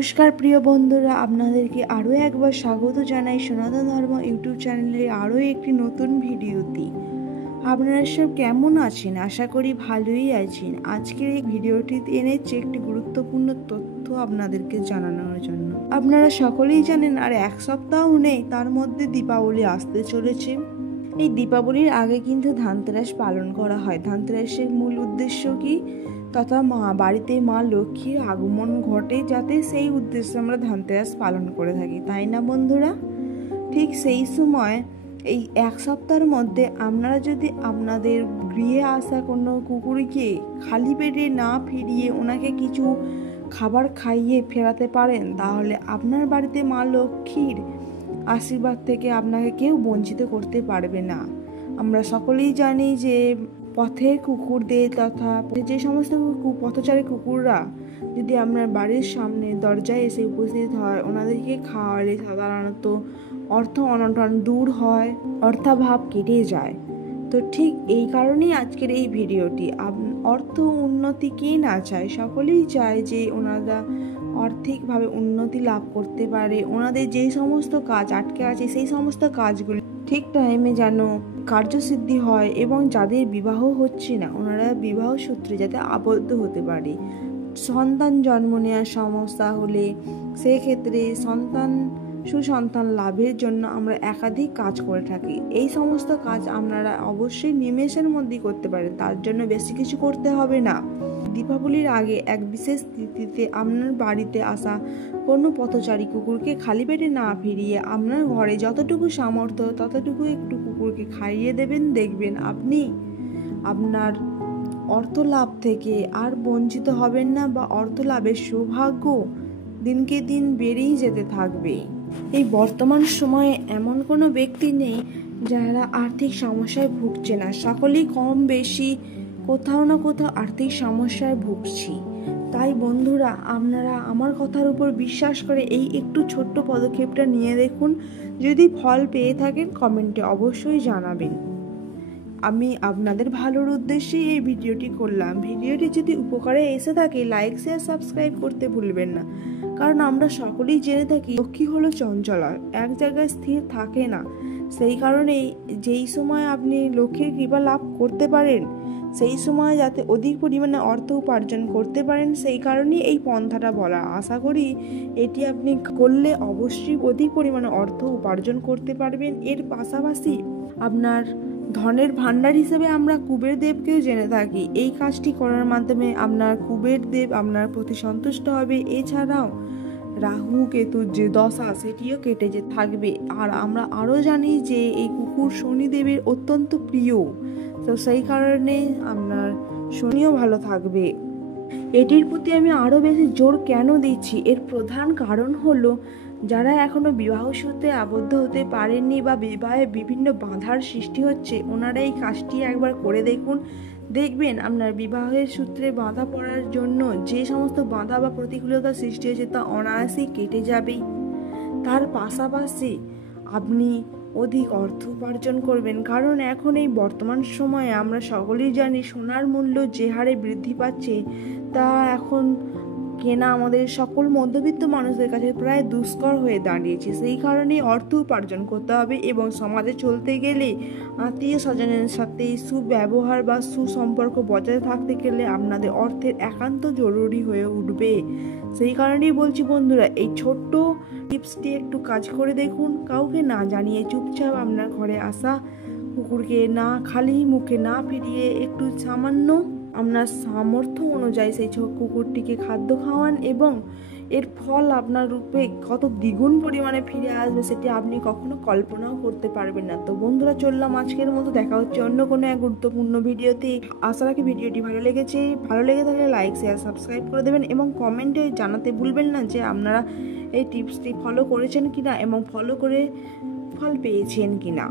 নমস্কার প্রিয় বন্ধুরা, আপনাদেরকে আরও একবার স্বাগত জানাই সনাতন ধর্ম ইউটিউব চ্যানেলে আরও একটি নতুন ভিডিওতে। আপনারা সব কেমন আছেন? আশা করি ভালোই আছেন। আজকের এই ভিডিওটিতে এনেছি একটি গুরুত্বপূর্ণ তথ্য আপনাদেরকে জানানোর জন্য। আপনারা সকলেই জানেন আর এক সপ্তাহ নেই, তার মধ্যে দীপাবলি আসতে চলেছে। এই দীপাবলির আগে কিন্তু ধানতেরাস পালন করা হয়। ধানতেরাসের মূল উদ্দেশ্য কি? তথা বাড়িতে মা লক্ষ্মীর আগমন ঘটে, যাতে সেই উদ্দেশ্যে আমরা ধানতেরাস পালন করে থাকি, তাই না বন্ধুরা? ঠিক সেই সময় এই এক সপ্তাহের মধ্যে আপনারা যদি আপনাদের গৃহে আসা কোনো কুকুরকে খালি পেটে না ফিরিয়ে ওনাকে কিছু খাবার খাইয়ে ফেরাতে পারেন, তাহলে আপনার বাড়িতে মা লক্ষ্মীর আশীর্বাদ থেকে আপনাকে কেউ বঞ্চিত করতে পারবে না। আমরা সকলেই জানি যে পথের কুকুরদের তথা যে সমস্ত পথচারী কুকুররা যদি আপনার বাড়ির সামনে দরজায় এসে উপস্থিত হয়, ওনাদেরকে খাওয়ালে সাধারণত অর্থ অনটন দূর হয়, অর্থাভাব কেটে যায়। তো ঠিক এই কারণেই আজকের এই ভিডিওটি। অর্থ উন্নতি কে না চায়? সকলেই চায় যে ওনারা আর্থিকভাবে উন্নতি লাভ করতে পারে, ওনাদের যে সমস্ত কাজ আটকে আছে সেই সমস্ত কাজগুলি ঠিক টাইমে যেন কার্যসিদ্ধি হয়, এবং যাদের বিবাহ হচ্ছে না ওনারা বিবাহ সূত্রে যাতে আবদ্ধ হতে পারে। সন্তান জন্ম নেওয়ার সমস্যা হলে সেক্ষেত্রে সুসন্তান লাভের জন্য আমরা একাধিক কাজ করে থাকি। এই সমস্ত কাজ আপনারা অবশ্যই নিমেষের মধ্যেই করতে পারেন, তার জন্য বেশি কিছু করতে হবে না। দীপাবলির আগে এক বিশেষ তিথিতে আপনার বাড়িতে আসা কোনো পথচারী কুকুরকে খালি পেটে না ফিরিয়ে আপনার ঘরে যতটুকু সামর্থ্য ততটুকু একটু কুকুরকে খাইয়ে দেবেন। দেখবেন আপনি আপনার অর্থ লাভ থেকে আর বঞ্চিত হবেন না, বা অর্থ লাভের সৌভাগ্য দিনকে দিন বেড়েই যেতে থাকবে। এই বর্তমান সময়ে এমন কোনো ব্যক্তি নেই যারা আর্থিক সমস্যায় ভুগছে না। সকলেই কম বেশি কোথাও না কোথাও আর্থিক সমস্যায় ভুগছি। তাই বন্ধুরা, আপনারা আমার কথার উপর বিশ্বাস করে এই একটু ছোট্ট পদক্ষেপটা নিয়ে দেখুন। যদি ফল পেয়ে থাকেন কমেন্টে অবশ্যই জানাবেন। আমি আপনাদের ভালোর উদ্দেশ্যেই এই ভিডিওটি করলাম। ভিডিওটি যদি উপকারে এসে থাকে লাইক শেয়ার সাবস্ক্রাইব করতে ভুলবেন না, কারণ আমরা সকলেই জেনে থাকি লক্ষ্মী হলো চঞ্চলা, এক জায়গায় স্থির থাকে না। সেই কারণেই যেই সময় আপনি লক্ষ্মীর কৃপা লাভ করতে পারেন, সেই সময় যাতে অধিক পরিমাণে অর্থ উপার্জন করতে পারেন, সেই কারণেই এই পন্থাটা বলা। আশা করি এটি আপনি করলে অবশ্যই অধিক পরিমাণে অর্থ উপার্জন করতে পারবেন। এর পাশাপাশি আপনার ধনের ভাণ্ডার হিসেবে আমরা কুবের দেবকেও জেনে থাকি। এই কাজটি করার মাধ্যমে আপনার কুবের দেব আপনার প্রতি সন্তুষ্ট হবে। এছাড়াও রাহু কেতুর যে দশা সেটিও কেটে যে থাকবে। আর আমরা আরও জানি যে এই কুকুর শনিদেবের অত্যন্ত প্রিয়, তো সেই কারণে আপনার শনিও ভালো থাকবে। এটির প্রতি আমি আরও বেশি জোর কেন দিচ্ছি, এর প্রধান কারণ হলো যারা এখনো বিবাহ সূত্রে আবদ্ধ হতে পারেননি বা বিবাহে বিভিন্ন বাধার সৃষ্টি হচ্ছে, ওনারা এই কাজটি একবার করে দেখুন। দেখবেন আপনার বিবাহের সূত্রে বাধা পড়ার জন্য যে সমস্ত বাধা বা প্রতিকূলতা সৃষ্টি হয়েছে তা অনায়াসেই কেটে যাবে। তার পাশাপাশি আপনি অধিক অর্থ উপার্জন করবেন, কারণ এখন এই বর্তমান সময়ে আমরা সকলেই জানি সোনার মূল্য যে হারে বৃদ্ধি পাচ্ছে, তা এখন কেনা আমাদের সকল মধ্যবিত্ত মানুষদের কাছে প্রায় দুষ্কর হয়ে দাঁড়িয়েছে। সেই কারণে অর্থ উপার্জন করতে হবে, এবং সমাজে চলতে গেলে আত্মীয় স্বজনের সাথে সুব্যবহার বা সুসম্পর্ক বজায় থাকতে গেলে আপনাদের অর্থের একান্ত জরুরি হয়ে উঠবে। সেই কারণেই বলছি বন্ধুরা, এই ছোট্ট টিপসটি একটু কাজ করে দেখুন। কাউকে না জানিয়ে চুপচাপ আপনার ঘরে আসা কুকুরকে না খালি মুখে না ফিরিয়ে একটু সামান্য আপনার সামর্থ্য অনুযায়ী সেই কুকুরটিকে খাদ্য খাওয়ান, এবং এর ফল আপনার রূপে কত দ্বিগুণ পরিমাণে ফিরে আসবে সেটি আপনি কখনো কল্পনাও করতে পারবেন না। তো বন্ধুরা, চললাম আজকের মতো। দেখা হচ্ছে অন্য কোনো এক গুরুত্বপূর্ণ ভিডিওতে। আশা রাখি ভিডিওটি ভালো লেগেছে। ভালো লেগে থাকলে লাইক শেয়ার সাবস্ক্রাইব করে দেবেন, এবং কমেন্টে জানাতে ভুলবেন না যে আপনারা এই টিপসটি ফলো করেছেন কিনা এবং ফলো করে ফল পেয়েছেন কিনা।